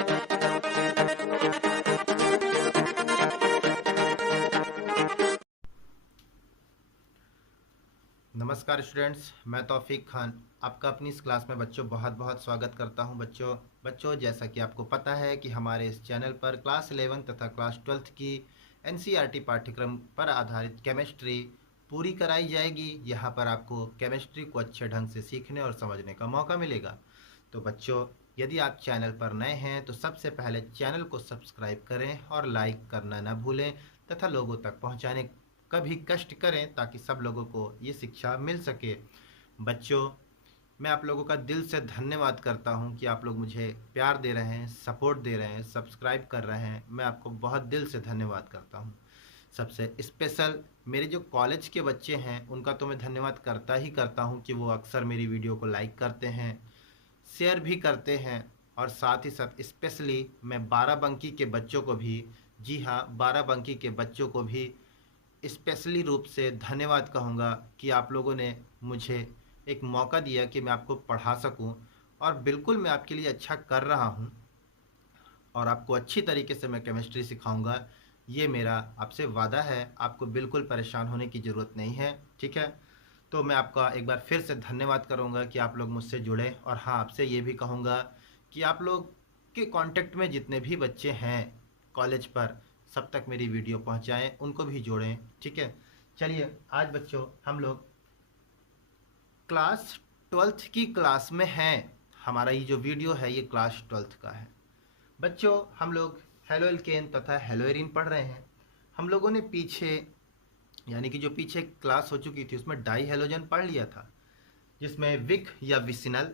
नमस्कार स्टूडेंट्स, मैं तौफीक खान आपका अपनी इस क्लास में बच्चों बहुत बहुत स्वागत करता हूं। बच्चों जैसा कि आपको पता है कि हमारे इस चैनल पर क्लास 11 तथा क्लास 12 की एनसीईआरटी पाठ्यक्रम पर आधारित केमिस्ट्री पूरी कराई जाएगी। यहां पर आपको केमिस्ट्री को अच्छे ढंग से सीखने और समझने का मौका मिलेगा। तो बच्चों, यदि आप चैनल पर नए हैं तो सबसे पहले चैनल को सब्सक्राइब करें और लाइक करना न भूलें तथा लोगों तक पहुंचाने का भी कष्ट करें ताकि सब लोगों को ये शिक्षा मिल सके। बच्चों, मैं आप लोगों का दिल से धन्यवाद करता हूं कि आप लोग मुझे प्यार दे रहे हैं, सपोर्ट दे रहे हैं, सब्सक्राइब कर रहे हैं। मैं आपको बहुत दिल से धन्यवाद करता हूं। सबसे स्पेशल मेरे जो कॉलेज के बच्चे हैं उनका तो मैं धन्यवाद करता ही करता हूं कि वो अक्सर मेरी वीडियो को लाइक करते हैं, शेयर भी करते हैं। और साथ ही साथ स्पेशली मैं बाराबंकी के बच्चों को भी, जी हाँ, बाराबंकी के बच्चों को भी स्पेशली रूप से धन्यवाद कहूँगा कि आप लोगों ने मुझे एक मौका दिया कि मैं आपको पढ़ा सकूं। और बिल्कुल मैं आपके लिए अच्छा कर रहा हूं और आपको अच्छी तरीके से मैं केमिस्ट्री सिखाऊंगा। ये मेरा आपसे वादा है। आपको बिल्कुल परेशान होने की ज़रूरत नहीं है, ठीक है। तो मैं आपका एक बार फिर से धन्यवाद करूंगा कि आप लोग मुझसे जुड़े। और हाँ, आपसे ये भी कहूँगा कि आप लोग के कांटेक्ट में जितने भी बच्चे हैं कॉलेज पर, सब तक मेरी वीडियो पहुंचाएं, उनको भी जोड़ें, ठीक है। चलिए आज बच्चों हम लोग क्लास 12th की क्लास में हैं। हमारा ये जो वीडियो है ये क्लास 12th का है। बच्चों, हम लोग हेलो एल्केन तथा हेलो एरीन पढ़ रहे हैं। हम लोगों ने पीछे, यानी कि जो पीछे क्लास हो चुकी थी उसमें डाई हेलोजन पढ़ लिया था, जिसमें विक या विसिनल,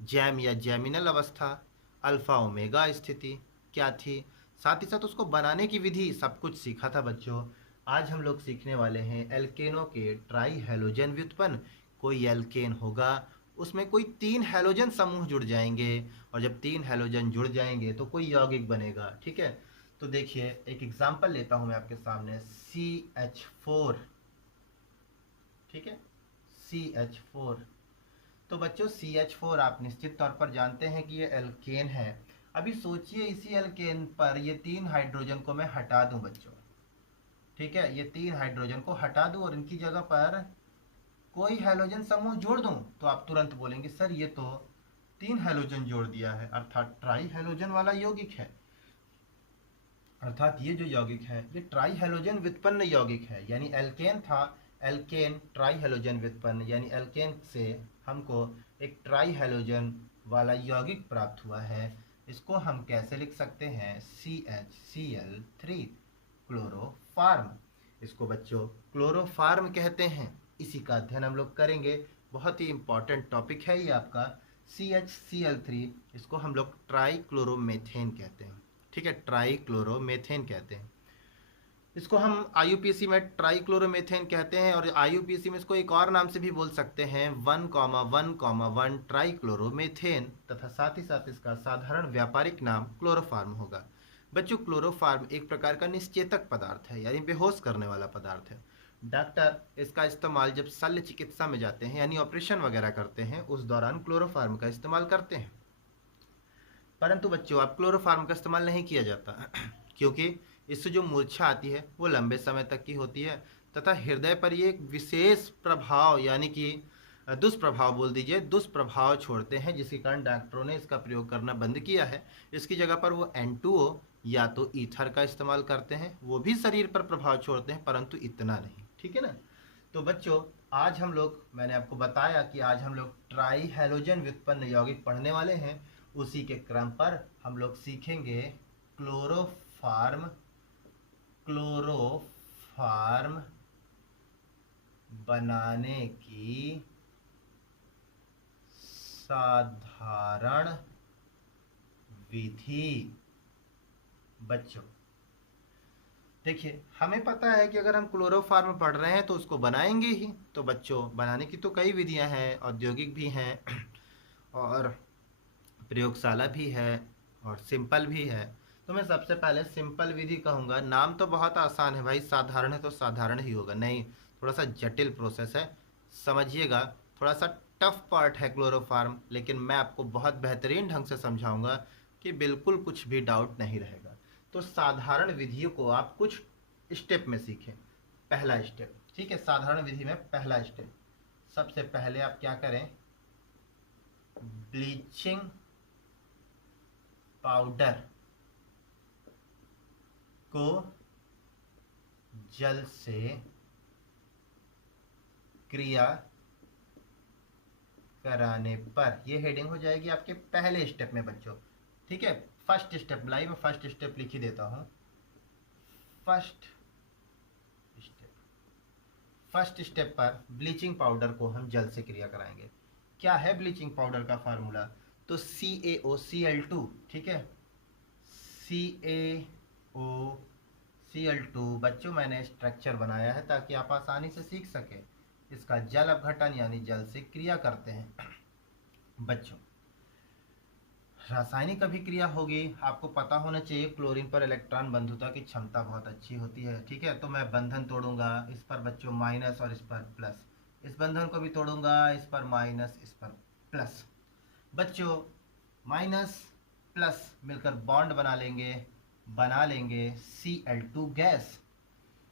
जैम या जैमिनल अवस्था, अल्फा ओमेगा स्थिति क्या थी, साथ ही साथ उसको बनाने की विधि, सब कुछ सीखा था बच्चों। आज हम लोग सीखने वाले हैं एल्केनों के ट्राई हेलोजन व्युत्पन्न। कोई एल्केन होगा, उसमें कोई 3 हेलोजन समूह जुड़ जाएंगे और जब 3 हेलोजन जुड़ जाएंगे तो कोई यौगिक बनेगा, ठीक है। तो देखिए एक एग्जांपल लेता हूं मैं आपके सामने, CH4, ठीक है, CH4। तो बच्चों CH4 आप निश्चित तौर पर जानते हैं कि ये एल्केन है। अभी सोचिए इसी एल्केन पर ये 3 हाइड्रोजन को मैं हटा दूं बच्चों, ठीक है, ये 3 हाइड्रोजन को हटा दूं और इनकी जगह पर कोई हैलोजन समूह जोड़ दूं, तो आप तुरंत बोलेंगे सर ये तो 3 हैलोजन जोड़ दिया है, अर्थात ट्राई हैलोजन वाला यौगिक है। अर्थात ये जो यौगिक है ये ट्राई हैलोजन व्युत्पन्न यौगिक है। यानी एल्केन था, एल्केन ट्राई हैलोजन व्युत्पन्न, यानी एल्केन से हमको एक ट्राई हैलोजन वाला यौगिक प्राप्त हुआ है। इसको हम कैसे लिख सकते हैं, CHCl3 क्लोरोफार्म। इसको बच्चों क्लोरोफार्म कहते हैं। इसी का अध्ययन हम लोग करेंगे। बहुत ही इंपॉर्टेंट टॉपिक है ये आपका CHCl3। इसको हम लोग ट्राई क्लोरोमेथेन कहते हैं, ठीक है, ट्राई क्लोरोमेथेन कहते हैं। इसको हम आईयूपीएसी में ट्राई क्लोरोमेथेन कहते हैं और आईयूपीएसी में इसको एक और नाम से भी बोल सकते हैं 1,1,1 ट्राई क्लोरोमेथेन, तथा साथ ही साथ इसका साधारण व्यापारिक नाम क्लोरोफार्म होगा। बच्चों, क्लोरोफार्म एक प्रकार का निश्चेतक पदार्थ है, यानी बेहोश करने वाला पदार्थ है। डॉक्टर इसका इस्तेमाल जब शल्य चिकित्सा में जाते हैं, यानी ऑपरेशन वगैरह करते हैं, उस दौरान क्लोरोफार्म का इस्तेमाल करते हैं। परंतु बच्चों अब क्लोरोफार्म का इस्तेमाल नहीं किया जाता क्योंकि इससे जो मूर्छा आती है वो लंबे समय तक की होती है तथा हृदय पर ये एक विशेष प्रभाव, यानी कि दुष्प्रभाव बोल दीजिए, दुष्प्रभाव छोड़ते हैं, जिसके कारण डॉक्टरों ने इसका प्रयोग करना बंद किया है। इसकी जगह पर वो N2O या तो ईथर का इस्तेमाल करते हैं। वो भी शरीर पर प्रभाव छोड़ते हैं परंतु इतना नहीं, ठीक है ना। तो बच्चों आज हम लोग, मैंने आपको बताया कि आज हम लोग ट्राई हैलोजन व्युत्पन्न यौगिक पढ़ने वाले हैं। उसी के क्रम पर हम लोग सीखेंगे क्लोरोफार्म, क्लोरोफार्म बनाने की साधारण विधि। बच्चों देखिए, हमें पता है कि अगर हम क्लोरोफार्म पढ़ रहे हैं तो उसको बनाएंगे ही। तो बच्चों बनाने की तो कई विधियां हैं, औद्योगिक भी हैं और प्रयोगशाला भी है और सिंपल भी है। तो मैं सबसे पहले सिंपल विधि कहूँगा। नाम तो बहुत आसान है भाई, साधारण है तो साधारण ही होगा, नहीं थोड़ा सा जटिल प्रोसेस है, समझिएगा। थोड़ा सा टफ पार्ट है क्लोरोफार्म, लेकिन मैं आपको बहुत बेहतरीन ढंग से समझाऊंगा कि बिल्कुल कुछ भी डाउट नहीं रहेगा। तो साधारण विधियों को आप कुछ स्टेप में सीखें। पहला स्टेप, ठीक है, साधारण विधि में पहला स्टेप, सबसे पहले आप क्या करें, ब्लीचिंग पाउडर को जल से क्रिया कराने पर, ये हेडिंग हो जाएगी आपके पहले स्टेप में बच्चों, ठीक है। फर्स्ट स्टेप, लाइव में फर्स्ट स्टेप लिख ही देता हूं। फर्स्ट स्टेप, फर्स्ट स्टेप पर ब्लीचिंग पाउडर को हम जल से क्रिया कराएंगे। क्या है ब्लीचिंग पाउडर का फार्मूला, तो CaOCl2, ठीक है, CaOCl2। बच्चों मैंने स्ट्रक्चर बनाया है ताकि आप आसानी से सीख सके। इसका जल अपघटन यानी जल से क्रिया करते हैं। बच्चों रासायनिक अभिक्रिया होगी, आपको पता होना चाहिए क्लोरीन पर इलेक्ट्रॉन बंधुता की क्षमता बहुत अच्छी होती है, ठीक है। तो मैं बंधन तोड़ूंगा, इस पर बच्चों माइनस और इस पर प्लस, इस बंधन को भी तोड़ूंगा, इस पर माइनस इस पर प्लस। बच्चों माइनस प्लस मिलकर बॉन्ड बना लेंगे Cl2 गैस।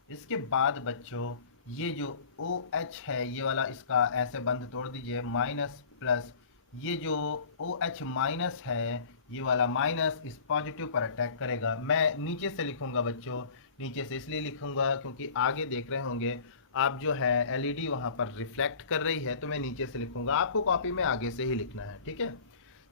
इसके बाद बच्चों ये जो OH है ये वाला, इसका ऐसे बंध तोड़ दीजिए, माइनस प्लस, ये जो OH माइनस है ये वाला माइनस इस पॉजिटिव पर अटैक करेगा। मैं नीचे से लिखूंगा बच्चों, नीचे से इसलिए लिखूंगा क्योंकि आगे देख रहे होंगे आप जो है LED वहाँ पर रिफ्लेक्ट कर रही है, तो मैं नीचे से लिखूंगा, आपको कॉपी में आगे से ही लिखना है, ठीक है।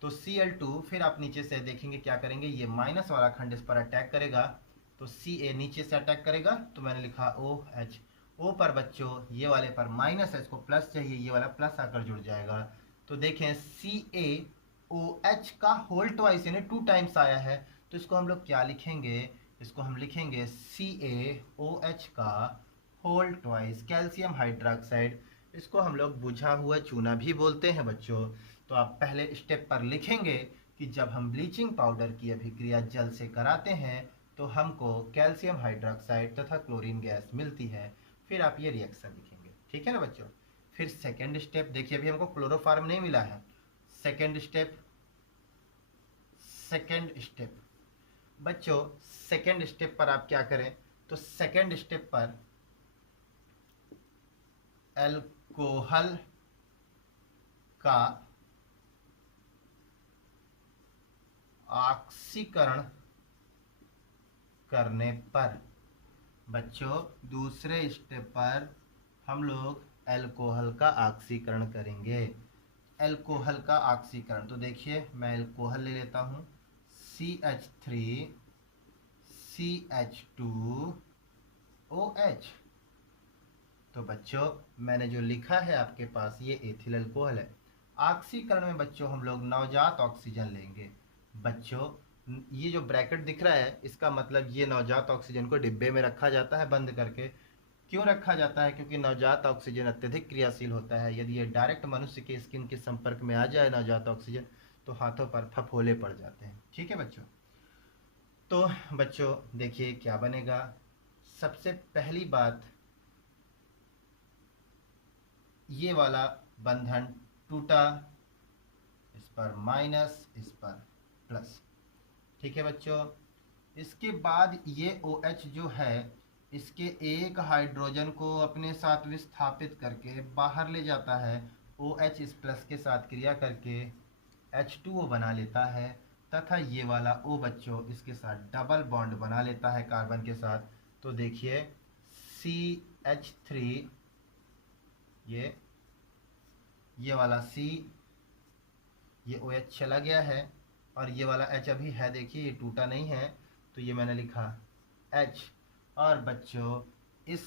तो Cl2, फिर आप नीचे से देखेंगे क्या करेंगे, ये माइनस वाला खंड इस पर अटैक करेगा, तो Ca नीचे से अटैक करेगा, तो मैंने लिखा OH। O पर बच्चों ये वाले पर माइनस है, इसको प्लस चाहिए, ये वाला प्लस आकर जुड़ जाएगा। तो देखें CaOH का होल ट्वाइस यानी 2 टाइम्स आया है, तो इसको हम लोग क्या लिखेंगे, इसको हम लिखेंगे CaOH का होल ट्वाइस, कैल्शियम हाइड्रोक्साइड। इसको हम लोग बुझा हुआ चूना भी बोलते हैं बच्चों। तो आप पहले स्टेप पर लिखेंगे कि जब हम ब्लीचिंग पाउडर की अभिक्रिया जल से कराते हैं तो हमको कैल्शियम हाइड्रोक्साइड तथा क्लोरीन गैस मिलती है। फिर आप ये रिएक्शन लिखेंगे, ठीक है ना बच्चों। फिर सेकेंड स्टेप देखिए, अभी हमको क्लोरोफॉर्म नहीं मिला है। सेकेंड स्टेप बच्चों, सेकेंड स्टेप पर आप क्या करें, तो सेकेंड स्टेप पर अल्कोहल का ऑक्सीकरण करने पर, बच्चों दूसरे स्टेप पर हम लोग अल्कोहल का ऑक्सीकरण करेंगे। अल्कोहल का ऑक्सीकरण, तो देखिए मैं अल्कोहल ले लेता हूँ, CH3 CH2OH। तो बच्चों मैंने जो लिखा है आपके पास ये एथिल अल्कोहल है। ऑक्सीकरण में बच्चों हम लोग नवजात ऑक्सीजन लेंगे। बच्चों ये जो ब्रैकेट दिख रहा है इसका मतलब ये नवजात ऑक्सीजन को डिब्बे में रखा जाता है बंद करके। क्यों रखा जाता है, क्योंकि नवजात ऑक्सीजन अत्यधिक क्रियाशील होता है। यदि ये डायरेक्ट मनुष्य के स्किन के संपर्क में आ जाए नवजात ऑक्सीजन तो हाथों पर फफोले पड़ जाते हैं, ठीक है बच्चों। तो बच्चों देखिए क्या बनेगा, सबसे पहली बात ये वाला बंधन टूटा, इस पर माइनस इस पर प्लस, ठीक है बच्चों। इसके बाद ये OH जो है इसके एक हाइड्रोजन को अपने साथ विस्थापित करके बाहर ले जाता है। OH इस प्लस के साथ क्रिया करके H2O बना लेता है तथा ये वाला O बच्चों इसके साथ डबल बॉन्ड बना लेता है कार्बन के साथ। तो देखिए CH3, ये वाला C, ये OH चला गया है और ये वाला H अभी है, देखिए ये टूटा नहीं है, तो ये मैंने लिखा H। और बच्चों इस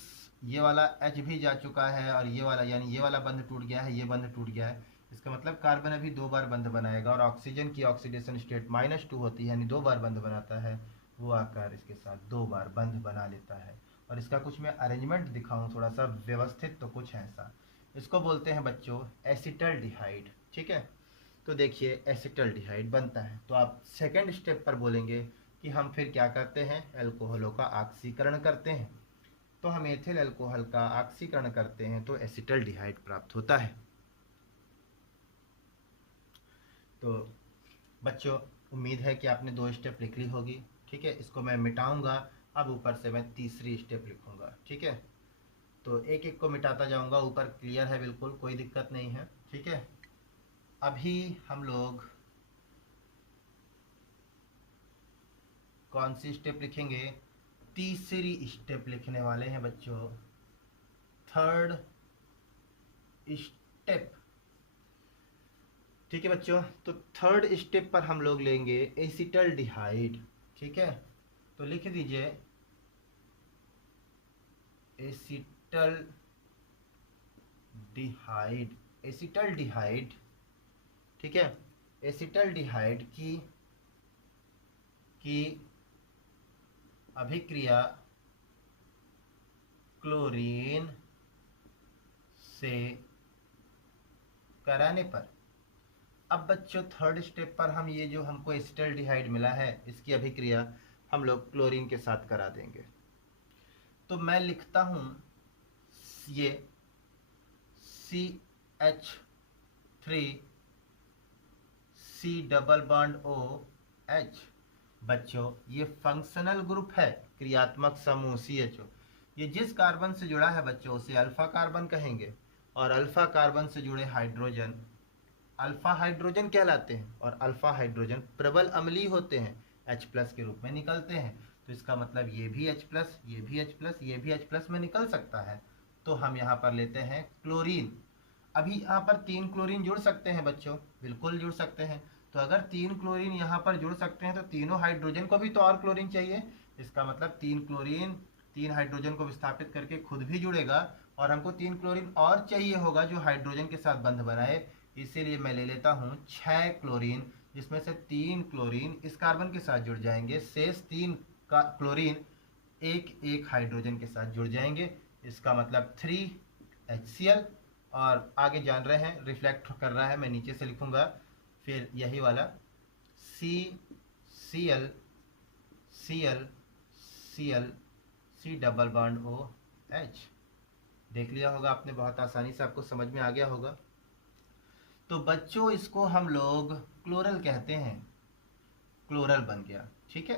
ये वाला H भी जा चुका है और ये वाला यानी ये वाला बंध टूट गया है, ये बंध टूट गया है। इसका मतलब कार्बन अभी 2 बार बंध बनाएगा और ऑक्सीजन की ऑक्सीडेशन स्टेट -2 होती है यानी 2 बार बंध बनाता है। वो आकर इसके साथ 2 बार बंध बना लेता है। और इसका कुछ मैं अरेंजमेंट दिखाऊं थोड़ा सा व्यवस्थित, तो कुछ ऐसा, इसको बोलते हैं बच्चों एसिटल्डिहाइड, ठीक है। तो देखिए एसिटल्डिहाइड बनता है। तो आप सेकंड स्टेप पर बोलेंगे कि हम फिर क्या करते हैं, अल्कोहलों का ऑक्सीकरण करते हैं। तो हम एथिल अल्कोहल का ऑक्सीकरण करते हैं तो एसिटल्डिहाइड प्राप्त होता है। तो बच्चों उम्मीद है कि आपने 2 स्टेप लिख ली होगी। ठीक है, इसको मैं मिटाऊंगा। अब ऊपर से मैं तीसरी स्टेप लिखूंगा। ठीक है, तो एक एक को मिटाता जाऊंगा। ऊपर क्लियर है, बिल्कुल कोई दिक्कत नहीं है। ठीक है, अभी हम लोग कौन सी स्टेप लिखेंगे? तीसरी स्टेप लिखने वाले हैं बच्चों, थर्ड स्टेप। ठीक है बच्चों, तो थर्ड स्टेप पर हम लोग लेंगे एसिटल्डिहाइड। ठीक है, तो लिख दीजिए एसिटल्डिहाइड। एसिटल्डिहाइड, ठीक है, एसिटल्डिहाइड की अभिक्रिया क्लोरीन से कराने पर, अब बच्चों थर्ड स्टेप पर हम ये जो हमको एसिटल्डिहाइड मिला है इसकी अभिक्रिया हम लोग क्लोरीन के साथ करा देंगे। तो मैं लिखता हूँ ये CH3 C double bond OH। बच्चों ये फंक्शनल ग्रुप है, क्रियात्मक समूह CHO। ये जिस कार्बन से जुड़ा है बच्चों उसे अल्फा कार्बन कहेंगे, और अल्फा कार्बन से जुड़े हाइड्रोजन अल्फा हाइड्रोजन कहलाते हैं, और अल्फा हाइड्रोजन प्रबल अम्लीय होते हैं, H+ के रूप में निकलते हैं। तो इसका मतलब ये भी H+, ये भी H+, ये भी H+ में निकल सकता है। तो हम यहाँ पर लेते हैं क्लोरीन। अभी यहाँ पर 3 क्लोरीन जुड़ सकते हैं बच्चों, बिल्कुल जुड़ सकते हैं। तो अगर 3 क्लोरीन यहाँ पर जुड़ सकते हैं तो तीनों हाइड्रोजन को भी तो और क्लोरीन चाहिए। इसका मतलब 3 क्लोरीन 3 हाइड्रोजन को विस्थापित करके खुद भी जुड़ेगा, और हमको 3 क्लोरीन और चाहिए होगा जो हाइड्रोजन के साथ बंध बनाए। इसीलिए मैं ले लेता हूँ 6 क्लोरीन, जिसमें से 3 क्लोरीन इस कार्बन के साथ जुड़ जाएंगे, शेष 3 का क्लोरीन एक एक हाइड्रोजन के साथ जुड़ जाएंगे। इसका मतलब 3HCl। और आगे जान रहे हैं, रिफ्लेक्ट कर रहा है, मैं नीचे से लिखूंगा फिर यही वाला CCl Cl Cl C double bond OH। देख लिया होगा आपने, बहुत आसानी से आपको समझ में आ गया होगा। तो बच्चों इसको हम लोग क्लोरल कहते हैं, क्लोरल बन गया। ठीक है,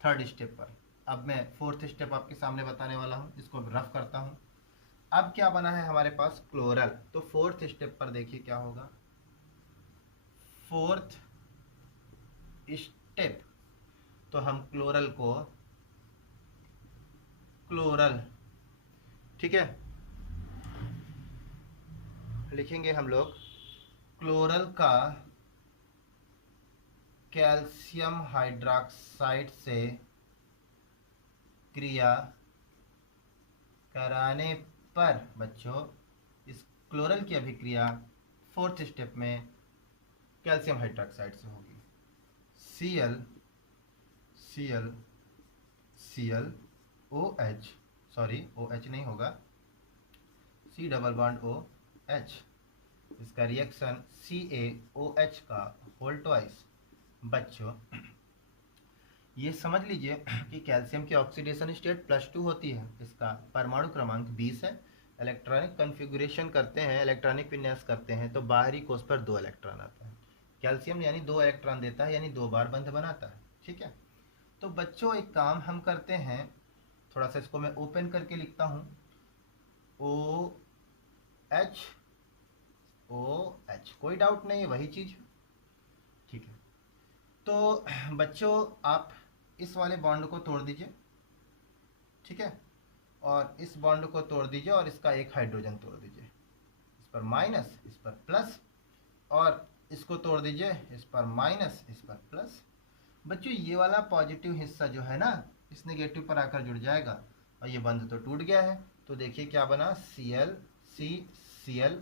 थर्ड स्टेप पर। अब मैं फोर्थ स्टेप आपके सामने बताने वाला हूँ, इसको रफ करता हूँ। अब क्या बना है हमारे पास? क्लोरल। तो फोर्थ स्टेप पर देखिए क्या होगा। फोर्थ स्टेप, तो हम क्लोरल को क्लोरल, ठीक है, लिखेंगे हम लोग क्लोरल का कैल्शियम हाइड्रॉक्साइड से क्रिया कराने पर बच्चों इस क्लोरल की अभिक्रिया फोर्थ स्टेप में कैल्शियम हाइड्रॉक्साइड से होगी। Cl Cl Cl OH, sorry OH नहीं होगा, C डबल बॉन्ड OH। इसका रिएक्शन CaOH का होल ट्वाइस। बच्चों ये समझ लीजिए कि कैल्शियम की ऑक्सीडेशन स्टेट +2 होती है, इसका परमाणु क्रमांक 20 है। इलेक्ट्रॉनिक कॉन्फ़िगरेशन करते हैं, इलेक्ट्रॉनिक विन्यास करते हैं, तो बाहरी कोष पर 2 इलेक्ट्रॉन आता है। कैल्शियम यानी 2 इलेक्ट्रॉन देता है, यानी 2 बार बंध बनाता है। ठीक है, तो बच्चों एक काम हम करते हैं, थोड़ा सा इसको मैं ओपन करके लिखता हूँ, OH OH, कोई डाउट नहीं है, वही चीज़। ठीक है, तो बच्चों आप इस वाले बॉन्ड को तोड़ दीजिए। ठीक है, और इस बॉन्ड को तोड़ दीजिए और इसका एक हाइड्रोजन तोड़ दीजिए, इस पर माइनस, इस पर प्लस, और इसको तोड़ दीजिए, इस पर माइनस, इस पर प्लस। बच्चों ये वाला पॉजिटिव हिस्सा जो है ना, इस नेगेटिव पर आकर जुड़ जाएगा, और ये बंध तो टूट गया है। तो देखिए क्या बना, Cl C Cl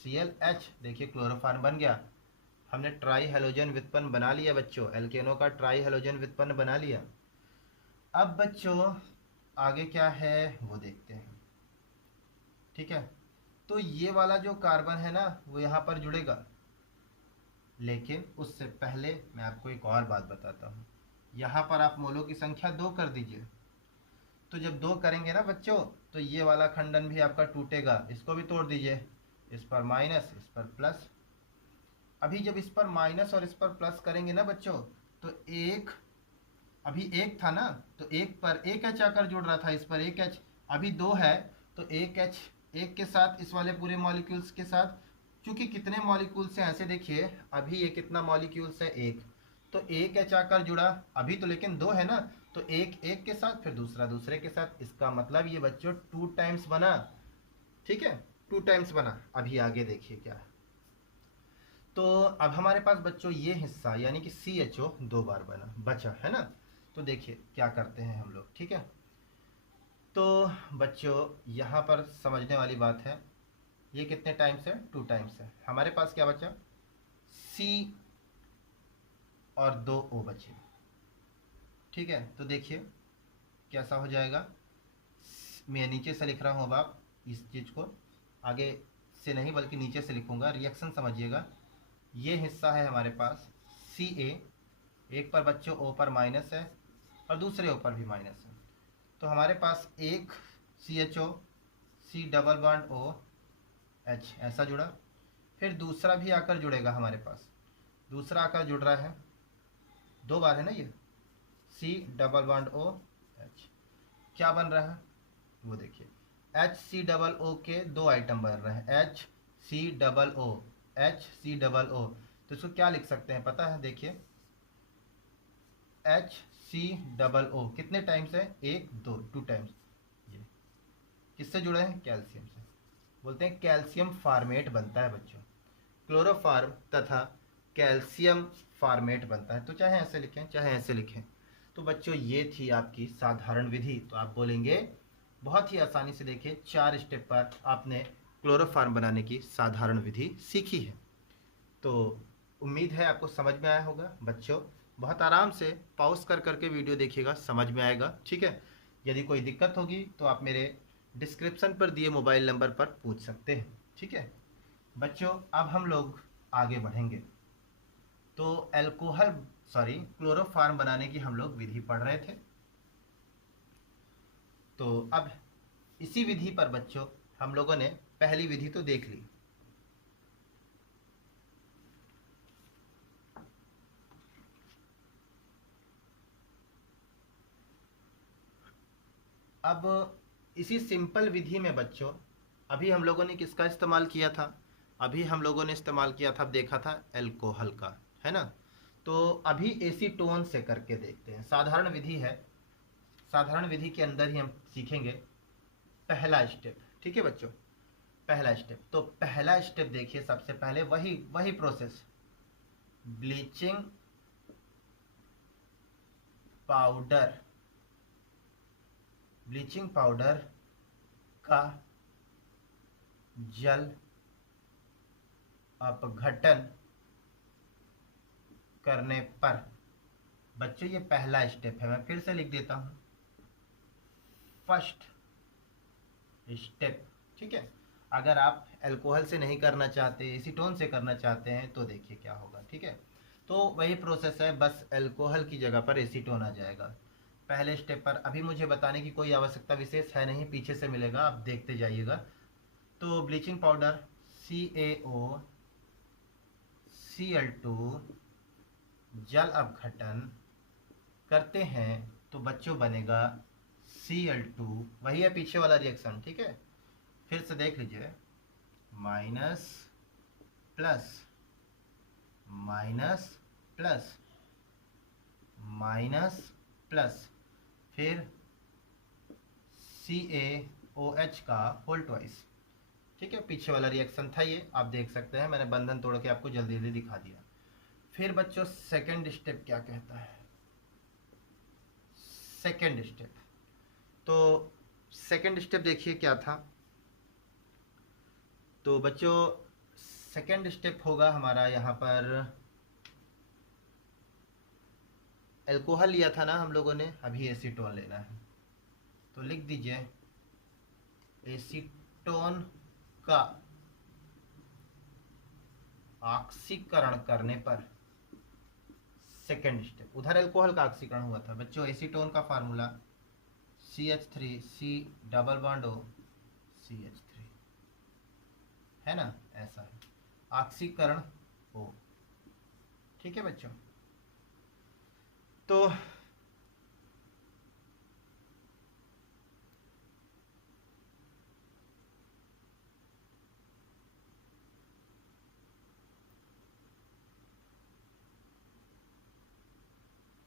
ClH, देखिए क्लोरोफॉर्म बन गया। हमने ट्राई हेलोजन व्युत्पन्न बना लिया बच्चों, एल्केनों का ट्राई हेलोजन व्युत्पन्न बना लिया। अब बच्चों आगे क्या है वो देखते हैं। ठीक है, तो ये वाला जो कार्बन है ना वो यहाँ पर जुड़ेगा, लेकिन उससे पहले मैं आपको एक और बात बताता हूँ। यहाँ पर आप मोलों की संख्या 2 कर दीजिए। तो जब 2 करेंगे ना बच्चों, तो ये वाला खंडन भी आपका टूटेगा, इसको भी तोड़ दीजिए, इस पर माइनस, इस पर प्लस। अभी जब इस पर माइनस और इस पर प्लस करेंगे ना बच्चों, तो एक, अभी एक था ना, तो एक पर एक एच आकर जुड़ रहा था, इस पर एक एच, अभी दो है तो एक एच एक के साथ इस वाले पूरे मॉलिक्यूल्स के साथ, चूंकि कितने मॉलिक्यूल्स हैं ऐसे देखिए, अभी ये कितना मॉलिक्यूल्स है एक, तो एक एच आकर जुड़ा, अभी तो लेकिन दो है ना, तो एक एक के साथ फिर दूसरा दूसरे के साथ, इसका मतलब ये बच्चों टू टाइम्स बना। ठीक है, टू टाइम्स बना। अभी आगे देखिए क्या है। तो अब हमारे पास बच्चों ये हिस्सा यानी कि सी एच ओ दो बार बना बचा है ना। तो देखिए क्या करते हैं हम लोग, ठीक है। तो बच्चों यहाँ पर समझने वाली बात है, ये कितने टाइम्स है, टू टाइम्स है। हमारे पास क्या बचा, सी और दो ओ बचे। ठीक है, तो देखिए कैसा हो जाएगा। मैं नीचे से लिख रहा हूँ, अब आप इस चीज़ को आगे से नहीं बल्कि नीचे से लिखूंगा, रिएक्शन समझिएगा। ये हिस्सा है हमारे पास सी ए, एक पर बच्चों ओ पर माइनस है और दूसरे ओ पर भी माइनस है। तो हमारे पास एक C H O C double bond O H ऐसा जुड़ा, फिर दूसरा भी आकर जुड़ेगा हमारे पास, दूसरा आकर जुड़ रहा है, दो बार है ना ये, C double bond O H. क्या बन रहा है वो देखिए, एच सी डबल ओ के दो आइटम बन रहे हैं, H C double O, H C double O. तो इसको क्या लिख सकते हैं पता है, देखिए एच सी डबल ओ कितने टाइम्स है, एक दो, टू टाइम्स। ये किससे जुड़े हैं, कैल्शियम से। बोलते हैं कैल्शियम फार्मेट बनता है बच्चों, क्लोरोफार्म तथा कैल्शियम फार्मेट बनता है। तो चाहे ऐसे लिखें चाहे ऐसे लिखें। तो बच्चों ये थी आपकी साधारण विधि। तो आप बोलेंगे बहुत ही आसानी से, देखिए 4 स्टेप पर आपने क्लोरोफार्म बनाने की साधारण विधि सीखी है। तो उम्मीद है आपको समझ में आया होगा बच्चों। बहुत आराम से पॉज कर करके वीडियो देखिएगा, समझ में आएगा। ठीक है, यदि कोई दिक्कत होगी तो आप मेरे डिस्क्रिप्शन पर दिए मोबाइल नंबर पर पूछ सकते हैं। ठीक है बच्चों, अब हम लोग आगे बढ़ेंगे। तो एल्कोहल सॉरी क्लोरोफार्म बनाने की हम लोग विधि पढ़ रहे थे। तो अब इसी विधि पर बच्चों हम लोगों ने पहली विधि तो देख ली। अब इसी सिंपल विधि में बच्चों अभी हम लोगों ने किसका इस्तेमाल किया था, अभी हम लोगों ने इस्तेमाल किया था, देखा था एल्कोहल का, है ना। तो अभी एसीटोन से करके देखते हैं, साधारण विधि है, साधारण विधि के अंदर ही हम सीखेंगे पहला स्टेप। ठीक है बच्चों, पहला स्टेप, तो पहला स्टेप देखिए, सबसे पहले वही वही process, bleaching powder, bleaching powder का जल अपघटन करने पर, बच्चों ये पहला स्टेप है, मैं फिर से लिख देता हूं, फर्स्ट स्टेप। ठीक है, अगर आप अल्कोहल से नहीं करना चाहते, एसीटोन से करना चाहते हैं तो देखिए क्या होगा। ठीक है, तो वही प्रोसेस है, बस अल्कोहल की जगह पर एसीटोन आ जाएगा पहले स्टेप पर। अभी मुझे बताने की कोई आवश्यकता विशेष है नहीं, पीछे से मिलेगा, आप देखते जाइएगा। तो ब्लीचिंग पाउडर CaO Cl2 जल अपघटन करते हैं तो बच्चों बनेगा Cl2, वही है पीछे वाला रिएक्शन। ठीक है, फिर से देख लीजिए, minus plus minus plus minus plus, फिर CaOH का होल ट्वाइस। ठीक है, पीछे वाला रिएक्शन था ये, आप देख सकते हैं, मैंने बंधन तोड़ के आपको जल्दी जल्दी दिखा दिया। फिर बच्चों सेकंड स्टेप क्या कहता है, सेकंड स्टेप, तो सेकंड स्टेप देखिए क्या था। तो बच्चों सेकंड स्टेप होगा हमारा, यहाँ पर अल्कोहल लिया था ना हम लोगों ने, अभी एसीटोन लेना है। तो लिख दीजिए एसीटोन का ऑक्सीकरण करने पर, सेकेंड स्टेप, उधर अल्कोहल का ऑक्सीकरण हुआ था बच्चों, एसीटोन का formula CH3 C double bond O CH3, है ना, ऐसा है ऑक्सीकरण हो। ठीक है बच्चों, तो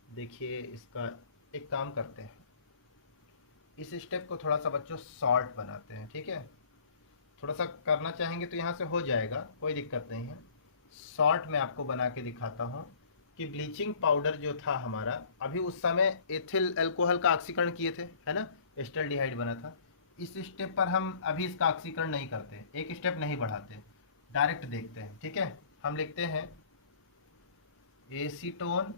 देखिए, इसका एक काम करते हैं, इस स्टेप को थोड़ा सा बच्चों शॉर्ट बनाते हैं, ठीक है। थोड़ा सा करना चाहेंगे तो यहाँ से हो जाएगा, कोई दिक्कत नहीं है। शॉर्ट में आपको बना के दिखाता हूँ कि ब्लीचिंग पाउडर जो था हमारा, अभी उस समय एथिल अल्कोहल का ऑक्सीकरण किए थे, है ना, एस्टल्डिहाइड बना था। इस स्टेप पर हम अभी इसका ऑक्सीकरण नहीं करते, एक स्टेप नहीं बढ़ाते, डायरेक्ट देखते हैं, ठीक है। हम लिखते हैं एसीटोन,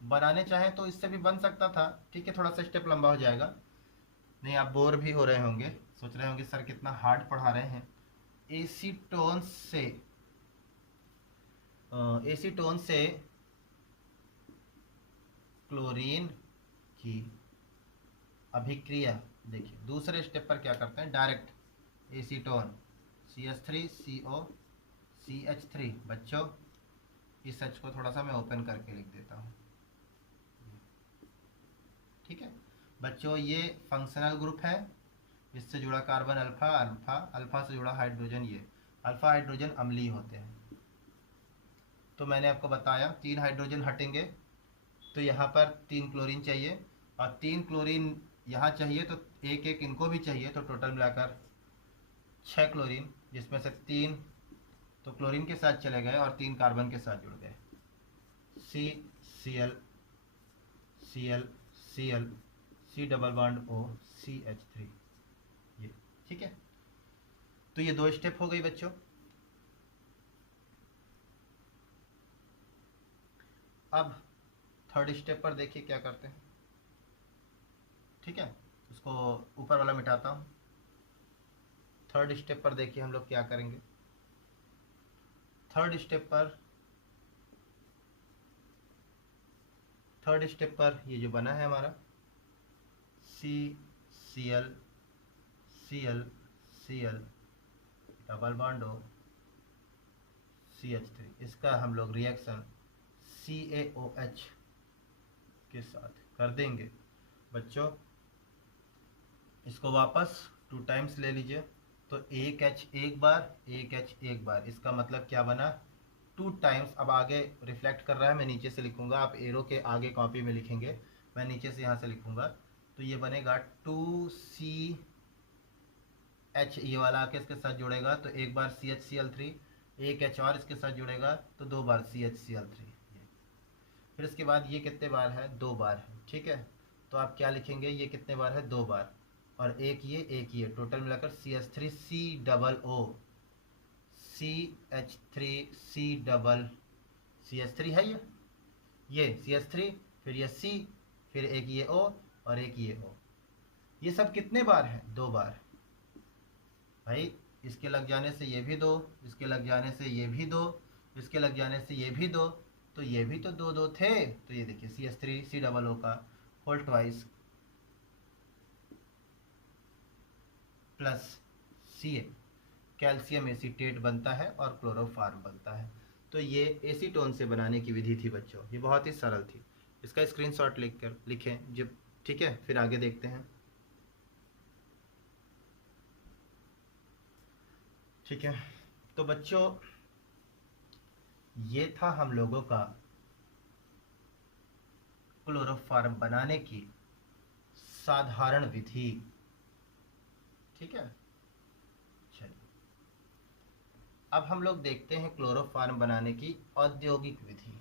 बनाने चाहें तो इससे भी बन सकता था, ठीक है, थोड़ा सा स्टेप लंबा हो जाएगा। नहीं, आप बोर भी हो रहे होंगे, सोच रहे होंगे सर कितना हार्ड पढ़ा रहे हैं। एसीटोन से एसीटोन से क्लोरीन की अभिक्रिया, देखिए दूसरे स्टेप पर क्या करते हैं, डायरेक्ट एसीटोन CH3CO CH3। बच्चों इस H को थोड़ा सा मैं ओपन करके लिख देता हूँ, ठीक है। बच्चों ये फंक्शनल ग्रुप है, इससे जुड़ा कार्बन अल्फा, अल्फा अल्फा से जुड़ा हाइड्रोजन, ये अल्फा हाइड्रोजन अम्लीय होते हैं। तो मैंने आपको बताया 3 हाइड्रोजन हटेंगे तो यहाँ पर 3 क्लोरीन चाहिए, और 3 क्लोरीन यहाँ चाहिए तो एक एक इनको भी चाहिए, तो टोटल मिलाकर 6 क्लोरीन, जिसमें से 3 तो क्लोरीन के साथ चले गए और 3 कार्बन के साथ जुड़ गए, CCl Cl Cl C double bond O CH3, ये ठीक है। तो ये 2 स्टेप हो गई बच्चों। अब थर्ड स्टेप पर देखिए क्या करते हैं, ठीक है, उसको ऊपर वाला मिटाता हूँ। थर्ड स्टेप पर देखिए हम लोग क्या करेंगे। थर्ड स्टेप पर ये जो बना है हमारा CCl Cl Cl double bond O CH3, इसका हम लोग रिएक्शन CaOH के साथ कर देंगे। बच्चों इसको वापस 2 टाइम्स ले लीजिए, तो एक H एक बार, एक H एक बार, इसका मतलब क्या बना, 2 टाइम्स। अब आगे रिफ्लेक्ट कर रहा है, मैं नीचे से लिखूंगा, आप एरो के आगे कॉपी में लिखेंगे, मैं नीचे से यहाँ से लिखूंगा, तो ये बनेगा 2CH, ये वाला आके इसके साथ जुड़ेगा तो एक बार CHCl3, एक H और इसके साथ जुड़ेगा तो 2 बार CHCl3। फिर इसके बाद ये कितने बार है, 2 बार है, ठीक है। तो आप क्या लिखेंगे, ये कितने बार है, 2 बार, और एक ये, टोटल मिलाकर CH3C double O CH3C double CH3 है ये CH3, फिर ये C, फिर एक ये O और एक ये O। ये सब कितने बार है, 2 बार भाई। इसके लग जाने से ये भी 2, इसके लग जाने से ये भी 2, इसके लग जाने से ये भी 2, तो ये भी तो 2 2 थे। तो ये देखिए CH3C डबल O का whole twice plus Ca, calcium acetate बनता है और क्लोरोफार्म बनता है। तो ये एसीटोन से बनाने की विधि थी बच्चों, ये बहुत ही सरल थी। इसका स्क्रीनशॉट लिखें जब, ठीक है। फिर आगे देखते हैं, ठीक है। तो बच्चों ये था हम लोगों का क्लोरोफार्म बनाने की साधारण विधि, ठीक है। चलिए अब हम लोग देखते हैं क्लोरोफार्म बनाने की औद्योगिक विधि।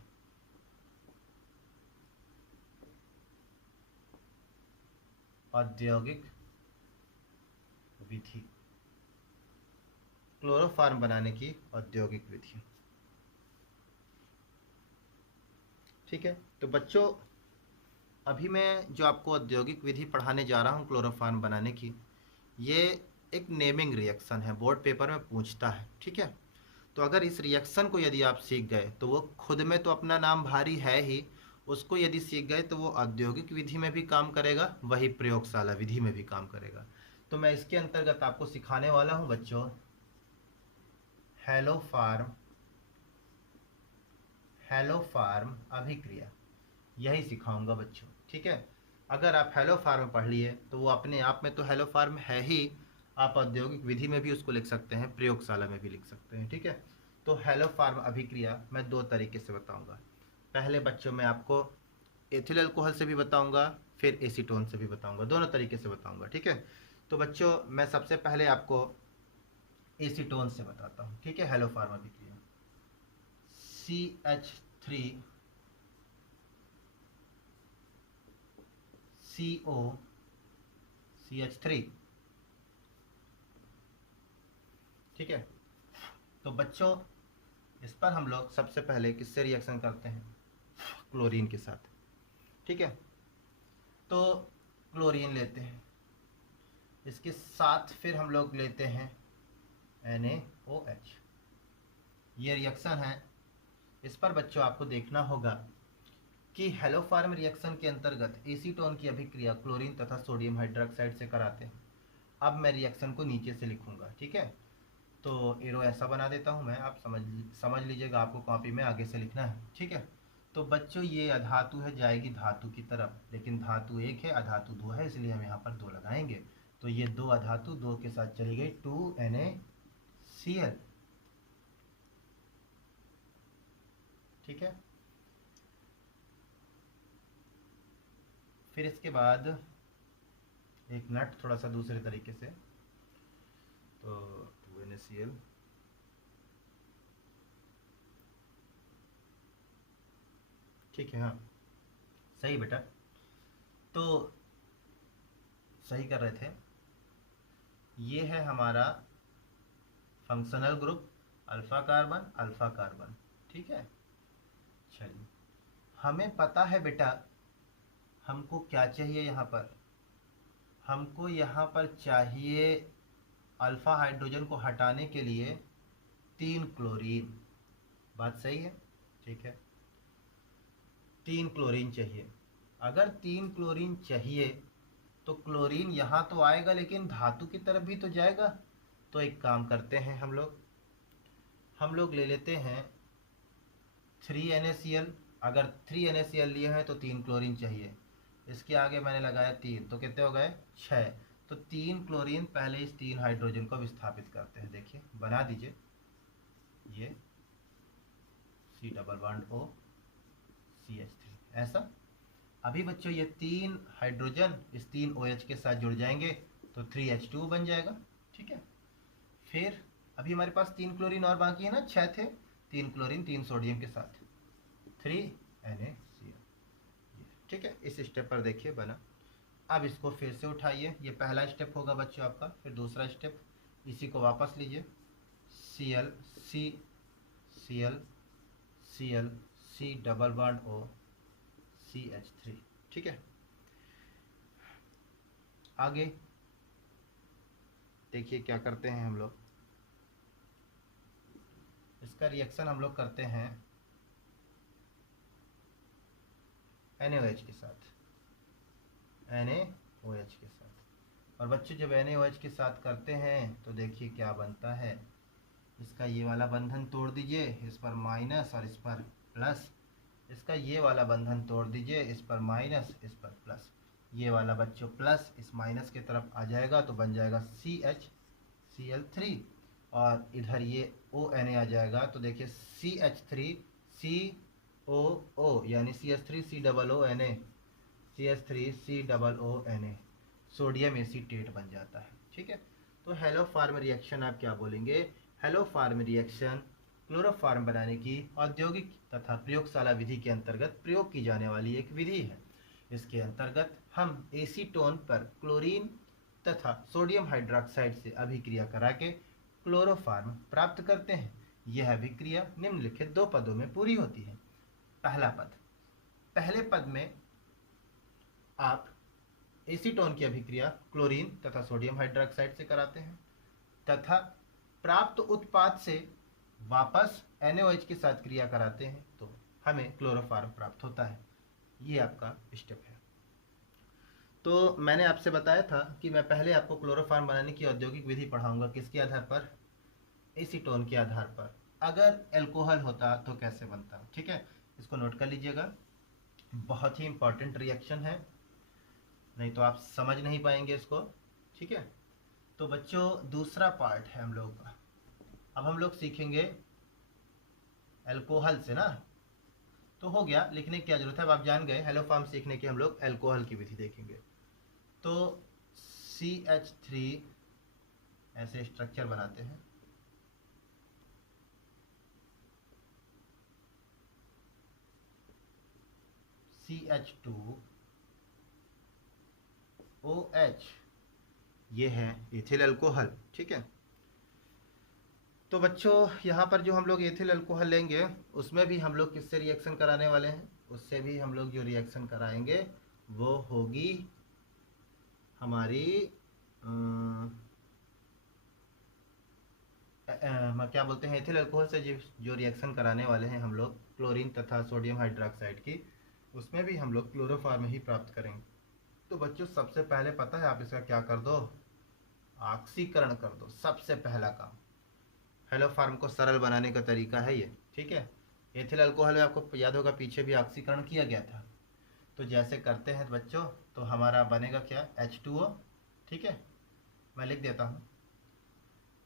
औद्योगिक विधि, क्लोरोफार्म बनाने की औद्योगिक विधि, ठीक है। तो बच्चों अभी मैं जो आपको औद्योगिक विधि पढ़ाने जा रहा हूँ क्लोरोफार्म बनाने की, ये एक नेमिंग रिएक्शन है, बोर्ड पेपर में पूछता है, ठीक है। तो अगर इस रिएक्शन को यदि आप सीख गए तो वो खुद में तो अपना नाम भारी है ही, उसको यदि सीख गए तो वो औद्योगिक विधि में भी काम करेगा, वही प्रयोगशाला विधि में भी काम करेगा। तो मैं इसके अंतर्गत आपको सिखाने वाला हूँ बच्चों हेलो फार्म अभिक्रिया। यही सिखाऊंगा बच्चों, ठीक है। अगर आप हेलो फार्म पढ़ लिए तो वो अपने आप में तो हेलो फार्म है ही, आप औद्योगिक विधि में भी उसको लिख सकते हैं, प्रयोगशाला में भी लिख सकते हैं, ठीक है। तो हेलो फार्म अभिक्रिया मैं दो तरीके से बताऊंगा। पहले बच्चों मैं आपको एथिल अल्कोहल से भी बताऊंगा, फिर एसीटोन से भी बताऊंगा, दोनों तरीके से बताऊंगा, ठीक है। तो बच्चों मैं सबसे पहले आपको एसीटोन से बताता हूँ, ठीक है। हेलो फार्म अभिक्रिया CH3 CO CH3, ठीक है। तो बच्चों इस पर हम लोग सबसे पहले किससे रिएक्शन करते हैं, क्लोरीन के साथ, ठीक है। तो क्लोरीन लेते हैं, इसके साथ फिर हम लोग लेते हैं NaOH। ये रिएक्शन है। इस पर बच्चों आपको देखना होगा कि हेलो फार्म रिएक्शन के अंतर्गत एसीटोन की अभिक्रिया क्लोरीन तथा सोडियम हाइड्रोक्साइड से कराते हैं। अब मैं रिएक्शन को नीचे से लिखूंगा, ठीक है। तो एरो ऐसा बना देता हूँ मैं, आप समझ लीजिएगा, आपको कॉपी में आगे से लिखना है, ठीक है। तो बच्चों ये अधातु है, जाएगी धातु की तरफ, लेकिन धातु एक है, अधातु दो है, इसलिए हम यहाँ पर दो लगाएंगे। तो ये दो अधातु दो के साथ चली गई 2NaCl, ठीक है। फिर इसके बाद एक नट थोड़ा सा दूसरे तरीके से, तो 2NaCl, ठीक है। हाँ सही बेटा, तो सही कर रहे थे। ये है हमारा फंक्शनल ग्रुप अल्फा कार्बन, ठीक है। चलिए हमें पता है बेटा हमको क्या चाहिए, यहाँ पर हमको यहाँ पर चाहिए अल्फा हाइड्रोजन को हटाने के लिए 3 क्लोरीन। बात सही है, ठीक है। 3 क्लोरीन चाहिए। अगर 3 क्लोरीन चाहिए तो क्लोरीन यहाँ तो आएगा, लेकिन धातु की तरफ भी तो जाएगा। तो एक काम करते हैं, हम लोग ले लेते हैं 3NaCl। अगर 3NaCl लिए हैं तो 3 क्लोरीन चाहिए। इसके आगे मैंने लगाया 3, तो कितने हो गए 6। तो 3 क्लोरीन, पहले इस 3 हाइड्रोजन को विस्थापित करते हैं। देखिए बना दीजिए, ये C double bond O CH3 ऐसा। अभी बच्चों ये 3 हाइड्रोजन इस 3OH के साथ जुड़ जाएंगे तो 3H2 बन जाएगा, ठीक है। फिर अभी हमारे पास 3 क्लोरीन और बाकी है ना, 6 थे। 3 क्लोरीन 3 सोडियम के साथ 3NaCl, ठीक है। इस स्टेप पर देखिए बना। अब इसको फिर से उठाइए, ये पहला स्टेप होगा बच्चों आपका। फिर दूसरा स्टेप, इसी को वापस लीजिए, Cl Cl Cl C double bond O CH3, ठीक है। आगे देखिए क्या करते हैं हम लोग, इसका रिएक्शन हम लोग करते हैं NaOH के साथ, NaOH के साथ। और बच्चों जब NaOH के साथ करते हैं तो देखिए क्या बनता है। इसका ये वाला बंधन तोड़ दीजिए, इस पर माइनस और इस पर प्लस। इसका ये वाला बंधन तोड़ दीजिए, इस पर माइनस इस पर प्लस। ये वाला बच्चों प्लस इस माइनस की तरफ आ जाएगा तो बन जाएगा CHCl3, और इधर ये ONa आ जाएगा तो देखिए CH3COO यानी CH3COONa, CH3COONa सोडियम एसीटेट बन जाता है, ठीक है। तो हेलो फार्म रिएक्शन आप क्या बोलेंगे, हेलो फार्म रिएक्शन क्लोरोफार्म बनाने की औद्योगिक तथा प्रयोगशाला विधि के अंतर्गत प्रयोग की जाने वाली एक विधि है। इसके अंतर्गत हम एसीटोन पर क्लोरीन तथा सोडियम हाइड्रोक्साइड से अभिक्रिया करा के क्लोरोफार्म प्राप्त करते हैं। यह अभिक्रिया निम्नलिखित दो पदों में पूरी होती है। पहला पद, पहले पद में आप एसीटोन की अभिक्रिया क्लोरीन तथा सोडियम हाइड्रोक्साइड से कराते हैं तथा प्राप्त उत्पाद से वापस NaOH के साथ क्रिया कराते हैं तो हमें क्लोरोफार्म प्राप्त होता है। ये आपका स्टेप है। तो मैंने आपसे बताया था कि मैं पहले आपको क्लोरोफार्म बनाने की औद्योगिक विधि पढ़ाऊंगा, किसके आधार पर, एसीटोन के आधार पर। अगर एल्कोहल होता तो कैसे बनता, ठीक है। इसको नोट कर लीजिएगा। बहुत ही इम्पॉर्टेंट रिएक्शन है, नहीं तो आप समझ नहीं पाएंगे इसको। ठीक है, तो बच्चों दूसरा पार्ट है हम लोग का। अब हम लोग सीखेंगे अल्कोहल से ना, तो हो गया, लिखने की क्या जरूरत है, अब आप जान गए। हेलो फॉर्म सीखने की हम लोग अल्कोहल की विधि देखेंगे। तो CH3 ऐसे स्ट्रक्चर बनाते हैं, CH2OH, ये है एथिल अल्कोहल। ठीक है, तो बच्चों यहाँ पर जो हम लोग एथिल अल्कोहल लेंगे, उसमें भी हम लोग किससे रिएक्शन कराने वाले हैं, उससे भी हम लोग जो रिएक्शन कराएंगे वो होगी हमारी क्या बोलते हैं, एथिल अल्कोहल से जो रिएक्शन कराने वाले हैं हम लोग क्लोरीन तथा सोडियम हाइड्रोक्साइड की, उसमें भी हम लोग क्लोरोफार्म ही प्राप्त करेंगे। तो बच्चों सबसे पहले पता है आप इसका क्या कर दो, ऑक्सीकरण कर दो, सबसे पहला काम। हेलो फार्म को सरल बनाने का तरीका है ये। ठीक है, एथिल अल्कोहल में आपको याद होगा पीछे भी ऑक्सीकरण किया गया था। तो जैसे करते हैं बच्चों, तो हमारा बनेगा क्या, H2O। ठीक है, मैं लिख देता हूँ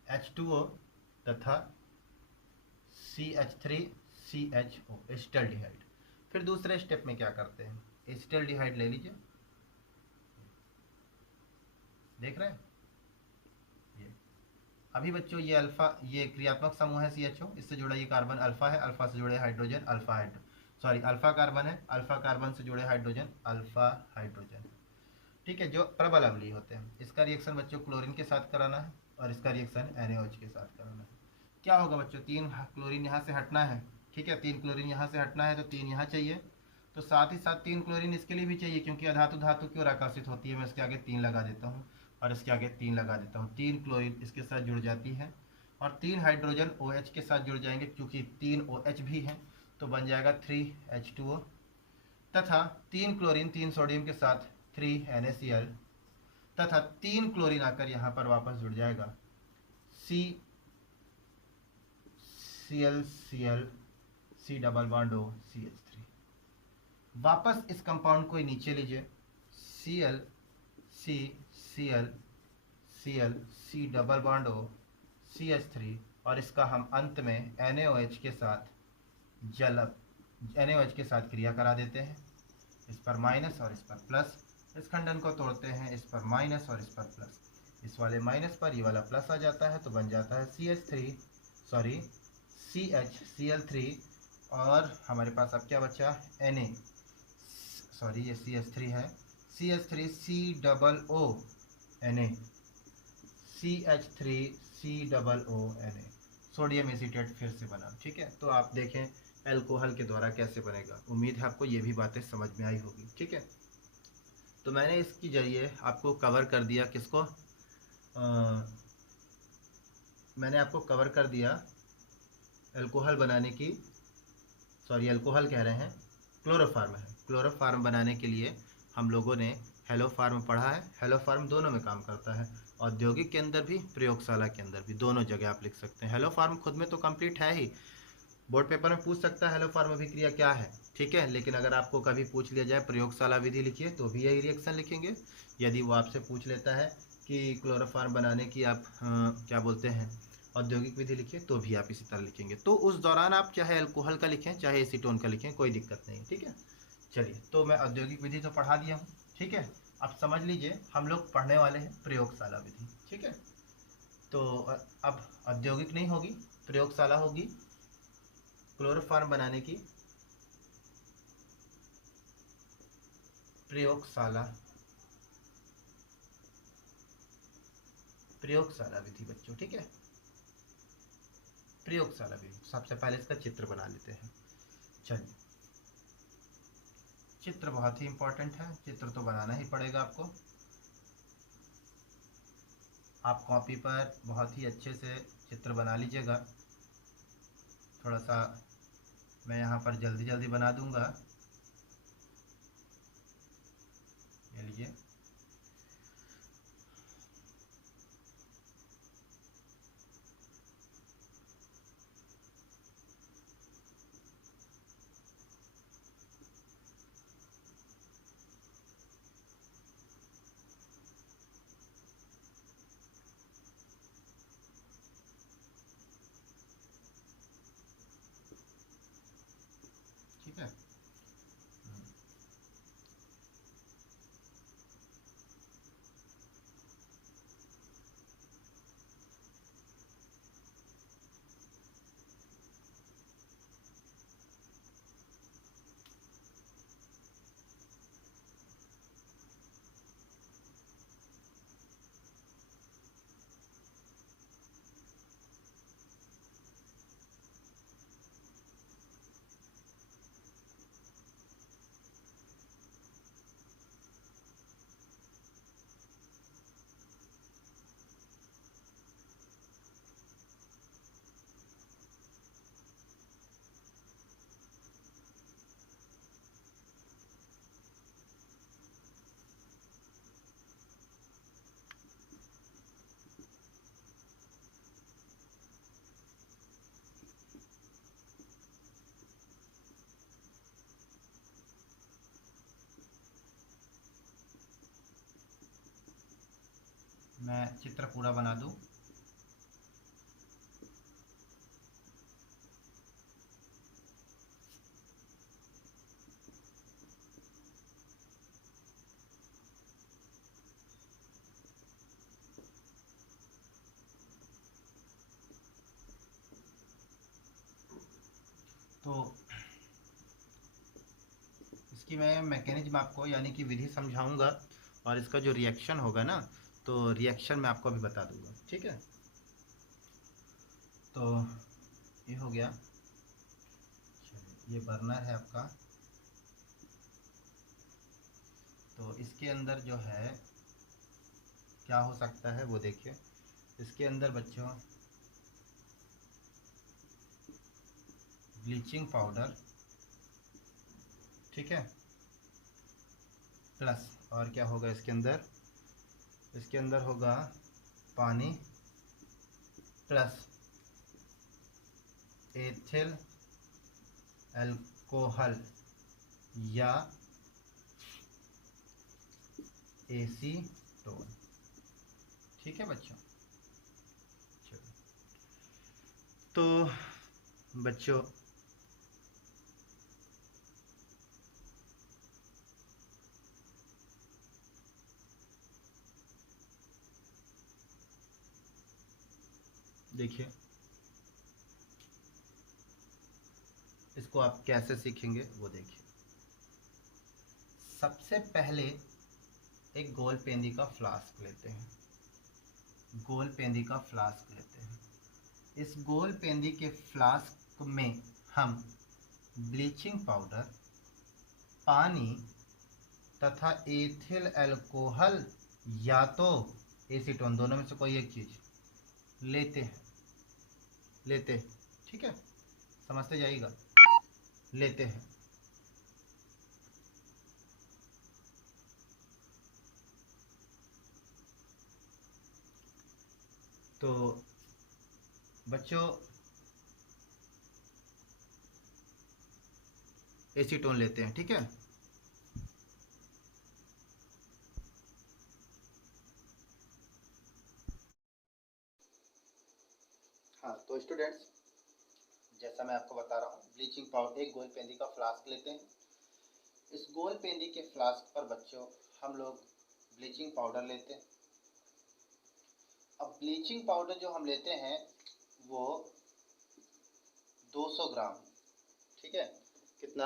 H2O तथा CH3CHO एस्टल्डिहाइड। फिर दूसरे स्टेप में क्या करते हैं, एस्टल्डिहाइड ले लीजिए, देख रहे हैं ये। अभी बच्चों ये अल्फा, ये क्रियात्मक समूह है CHO, इससे जुड़ा ये कार्बन अल्फा है, अल्फा से जुड़े hydrogen alpha hydro sorry alpha carbon है, अल्फा कार्बन से जुड़े हाइड्रोजन अल्फा हाइड्रोजन। ठीक है, जो प्रबल अम्लीय होते हैं, इसका रिएक्शन बच्चों क्लोरीन के साथ कराना है और इसका रिएक्शन NaOH के साथ कराना है। क्या होगा बच्चों, तीन क्लोरीन यहाँ से हटना है। ठीक है, तीन क्लोरीन यहाँ से हटना है तो तीन यहाँ चाहिए, तो साथ ही साथ तीन क्लोरीन इसके लिए भी चाहिए, क्योंकि अधातु धातु की ओर आकर्षित होती है। मैं इसके आगे तीन लगा देता हूँ और इसके आगे तीन लगा देता हूँ, तीन क्लोरीन इसके साथ जुड़ जाती है और तीन हाइड्रोजन OH के साथ जुड़ जाएंगे, क्योंकि तीन OH भी हैं, तो बन जाएगा 3H2O तथा तीन क्लोरीन तीन सोडियम के साथ 3NaCl तथा तीन क्लोरीन आकर यहाँ पर वापस जुड़ जाएगा CCl C double bond O CH3। वापस इस कंपाउंड को नीचे लीजिए, Cl C Cl Cl C double bond O CH3, और इसका हम अंत में NaOH के साथ जल NaOH के साथ क्रिया करा देते हैं, इस पर माइनस और इस पर प्लस। इस खंडन को तोड़ते हैं, इस पर माइनस और इस पर प्लस, इस वाले माइनस पर ये वाला प्लस आ जाता है, तो बन जाता है CH3 और हमारे पास अब क्या बचा, Na ये CH3 है, CH3 C double O Na CH3 C double O Na, sodium acetate फिर से बना। ठीक है, तो आप देखें अल्कोहल के द्वारा कैसे बनेगा। उम्मीद है आपको ये भी बातें समझ में आई होगी। ठीक है, तो मैंने इसकी जरिए आपको कवर कर दिया किसको, मैंने आपको कवर कर दिया अल्कोहल बनाने की, अल्कोहल कह रहे हैं, क्लोरोफार्म है। क्लोरोफार्म बनाने के लिए हम लोगों ने हेलो फार्म पढ़ा है। हेलो फार्म दोनों में काम करता है, औद्योगिक के अंदर भी प्रयोगशाला के अंदर भी, दोनों जगह आप लिख सकते हैं। हेलो फार्म खुद में तो कंप्लीट है ही, बोर्ड पेपर में पूछ सकता है हेलो फार्म अभिक्रिया क्या है। ठीक है, लेकिन अगर आपको कभी पूछ लिया जाए प्रयोगशाला विधि लिखिए, तो भी यही रिएक्शन लिखेंगे। यदि वो आपसे पूछ लेता है कि क्लोरोफार्म बनाने की आप क्या बोलते हैं औद्योगिक विधि लिखिए, तो भी आप इसी तरह लिखेंगे। तो उस दौरान आप चाहे अल्कोहल का लिखें चाहे एसीटोन का लिखें, कोई दिक्कत नहीं। ठीक है, चलिए, तो मैं औद्योगिक विधि तो पढ़ा दिया हूँ। ठीक है, अब समझ लीजिए हम लोग पढ़ने वाले हैं प्रयोगशाला विधि। ठीक है, तो अब औद्योगिक नहीं होगी, प्रयोगशाला होगी। क्लोरोफार्म बनाने की प्रयोगशाला प्रयोगशाला विधि बच्चों। ठीक है, प्रयोगशाला विधि, सबसे पहले इसका चित्र बना लेते हैं। चलिए, चित्र बहुत ही इंपॉर्टेंट है, चित्र तो बनाना ही पड़ेगा आपको। आप कॉपी पर बहुत ही अच्छे से चित्र बना लीजिएगा। थोड़ा सा मैं यहाँ पर जल्दी जल्दी बना दूंगा, ये लीजिए। मैं चित्र पूरा बना दूं। तो इसकी मैं मैकेनिज्म आपको यानी कि विधि समझाऊंगा, और इसका जो रिएक्शन होगा ना, तो रिएक्शन मैं आपको अभी बता दूंगा, ठीक है। तो ये हो गया। ये बर्नर है आपका। तो इसके अंदर जो है क्या हो सकता है वो देखिए। इसके अंदर बच्चों ब्लीचिंग पाउडर, ठीक है, प्लस और क्या होगा इसके अंदर, इसके अंदर होगा पानी प्लस एथिल अल्कोहल या एसीटोन, ठीक है बच्चों। चलो, तो बच्चों देखिए, इसको आप कैसे सीखेंगे वो देखिए। सबसे पहले एक गोल पेंदी का फ्लास्क लेते हैं, गोल पेंदी का फ्लास्क लेते हैं। इस गोल पेंदी के फ्लास्क में हम ब्लीचिंग पाउडर, पानी तथा एथिल अल्कोहल या तो एसीटोन, दोनों में से कोई एक चीज लेते हैं, ठीक है, समझते जाइएगा, लेते हैं। तो बच्चों एसीटोन लेते हैं, ठीक है। हाँ तो स्टूडेंट्स, जैसा मैं आपको बता रहा हूँ, ब्लीचिंग पाउडर, एक गोल पेंदी का फ्लास्क लेते हैं। इस गोल पेंदी के फ्लास्क पर बच्चों हम लोग ब्लीचिंग पाउडर लेते हैं। अब ब्लीचिंग पाउडर जो हम लेते हैं वो 200 ग्राम, ठीक है। कितना?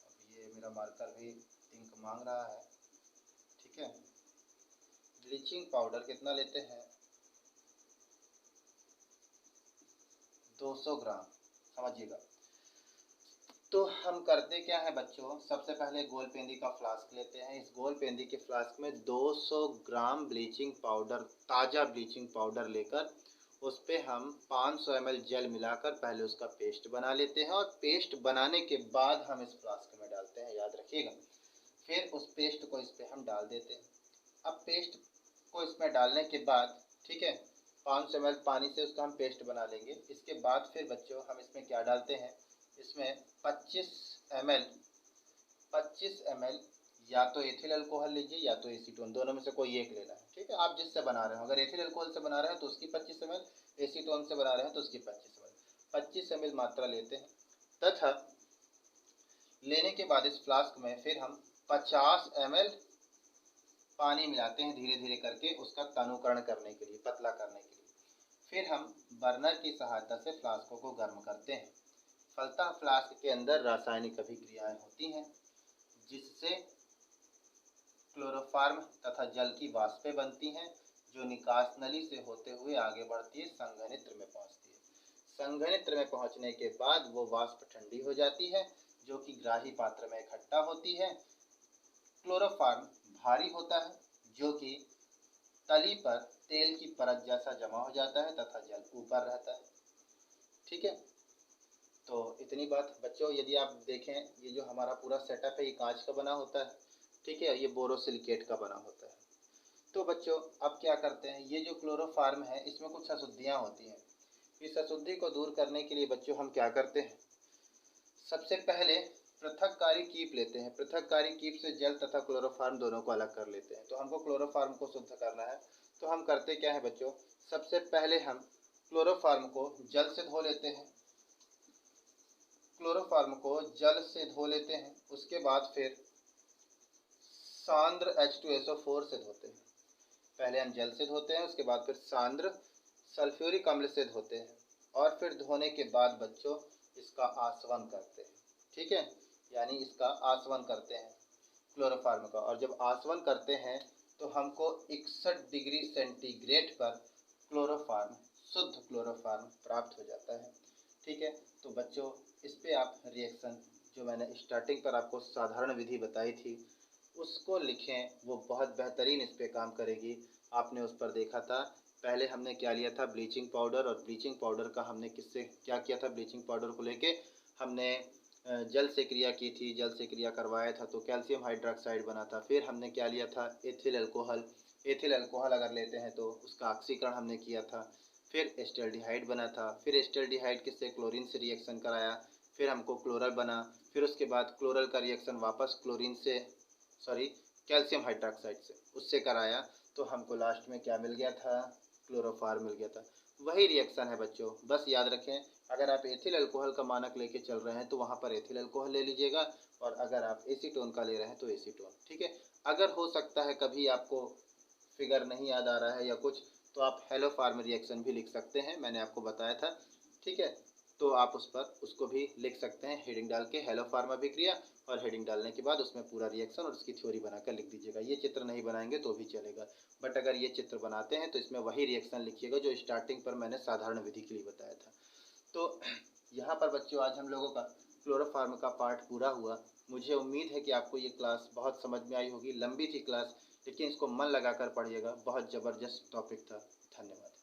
अब ये मेरा मार्कर भी इंक मांग रहा है, ठीक है। ब्लीचिंग पाउडर कितना लेते हैं? 200 ग्राम, समझिएगा। तो हम करते क्या है बच्चों, सबसे पहले गोल पेंदी का फ्लास्क लेते हैं। इस गोल पेंदी के फ्लास्क में 200 ग्राम ब्लीचिंग पाउडर, ताज़ा ब्लीचिंग पाउडर लेकर उस पर हम 500 ml जल मिलाकर पहले उसका पेस्ट बना लेते हैं, और पेस्ट बनाने के बाद हम इस फ्लास्क में डालते हैं, याद रखिएगा। फिर उस पेस्ट को इस पर हम डाल देते हैं। अब पेस्ट को इसमें डालने के बाद, ठीक है, 500 ml पानी से उसका हम पेस्ट बना लेंगे। इसके बाद फिर बच्चों हम इसमें क्या डालते हैं, इसमें 25 ml या तो एथिल अल्कोहल लीजिए या तो एसीटोन, दोनों में से कोई एक लेना है, ठीक है। आप जिससे बना रहे हो, अगर एथिल अल्कोहल से बना रहे हैं तो उसकी 25 ml, एसीटोन से बना रहे हैं तो उसकी 25 ml, 25 ml मात्रा लेते हैं। तथा लेने के बाद इस फ्लास्क में फिर हम 50 ml पानी मिलाते हैं, धीरे धीरे करके उसका तनुकरण करने के लिए, पतला करने के लिए। फिर हम बर्नर की सहायता से फ्लास्कों को गर्म करते हैं। फलतः फ्लास्क के अंदर रासायनिक अभिक्रियाएं होती हैं, जिससे क्लोरोफॉर्म तथा जल की वाष्पें बनती हैं, जो निकास नली से होते हुए आगे बढ़ती है, संघनित्र में पहुंचती है। संघनित्र में पहुंचने के बाद वो वाष्प ठंडी हो जाती है, जो कि ग्राही पात्र में इकट्ठा होती है। क्लोरोफॉर्म भारी होता है, जो कि तली पर तेल की परत जैसा जमा हो जाता है तथा जल ऊपर रहता है, ठीक है। तो इतनी बात बच्चों। यदि आप देखें, ये जो हमारा पूरा सेटअप है ये कांच का बना होता है, ठीक है, ये बोरोसिलिकेट का बना होता है। तो बच्चों अब क्या करते हैं, ये जो क्लोरोफॉर्म है इसमें कुछ अशुद्धियाँ होती हैं। इस अशुद्धि को दूर करने के लिए बच्चों हम क्या करते हैं, सबसे पहले पृथककारी कीप लेते हैं, पृथककारी कीप से जल तथा क्लोरोफार्म दोनों को अलग कर लेते हैं। तो हमको क्लोरोफार्म को शुद्ध करना है, तो हम करते क्या है बच्चों, सबसे पहले हम क्लोरोफार्म को जल से धो लेते हैं, क्लोरोफार्म को जल से धो लेते हैं। उसके बाद फिर सांद्र H2SO4 से धोते हैं। पहले हम जल से धोते हैं, उसके बाद फिर सांद्र सल्फ्यूरिक अम्ल से धोते हैं, और फिर धोने के बाद बच्चों इसका आसवन करते हैं। ठीक है, यानी इसका आसवन करते हैं क्लोरोफार्म का। और जब आसवन करते हैं तो हमको 61 डिग्री सेंटीग्रेड पर क्लोरोफार्म, शुद्ध क्लोरोफार्म प्राप्त हो जाता है। ठीक है, तो बच्चों इस पे आप रिएक्शन जो मैंने स्टार्टिंग पर आपको साधारण विधि बताई थी उसको लिखें, वो बहुत बेहतरीन इस पे काम करेगी। आपने उस पर देखा था, पहले हमने क्या लिया था, ब्लीचिंग पाउडर, और ब्लीचिंग पाउडर का हमने किससे क्या किया था, ब्लीचिंग पाउडर को लेके हमने जल से क्रिया की थी, जल से क्रिया करवाया था तो कैल्शियम हाइड्रोक्साइड बना था। फिर हमने क्या लिया था, एथिल अल्कोहल, एथिल अल्कोहल अगर लेते हैं तो उसका ऑक्सीकरण हमने किया था। फिर एस्टल्डिहाइड बना था, फिर एस्टल्डिहाइड किससे, क्लोरीन से रिएक्शन कराया, फिर हमको क्लोरल बना। फिर उसके बाद क्लोरल का रिएक्शन वापस क्लोरीन से, सॉरी कैल्शियम हाइड्रोक्साइड से, उससे कराया, तो हमको लास्ट में क्या मिल गया था, क्लोरोफार्म मिल गया था। वही रिएक्शन है बच्चों, बस याद रखें, अगर आप एथिल अल्कोहल का मानक लेके चल रहे हैं तो वहाँ पर एथिल अल्कोहल ले लीजिएगा, और अगर आप एसीटोन का ले रहे हैं तो एसीटोन। ठीक है, अगर हो सकता है कभी आपको फिगर नहीं याद आ रहा है या कुछ, तो आप हेलो फार्म रिएक्शन भी लिख सकते हैं, मैंने आपको बताया था। ठीक है, तो आप उस पर उसको भी लिख सकते हैं, हेडिंग डाल के हेलो फार्म अभिक्रिया, और हेडिंग डालने के बाद उसमें पूरा रिएक्शन और उसकी थ्योरी बनाकर लिख दीजिएगा। ये चित्र नहीं बनाएंगे तो भी चलेगा, बट अगर ये चित्र बनाते हैं तो इसमें वही रिएक्शन लिखिएगा जो स्टार्टिंग पर मैंने साधारण विधि के लिए बताया था। तो यहाँ पर बच्चों आज हम लोगों का क्लोरोफार्म का पार्ट पूरा हुआ। मुझे उम्मीद है कि आपको ये क्लास बहुत समझ में आई होगी। लंबी थी क्लास, लेकिन इसको मन लगाकर पढ़िएगा, बहुत ज़बरदस्त टॉपिक था। धन्यवाद।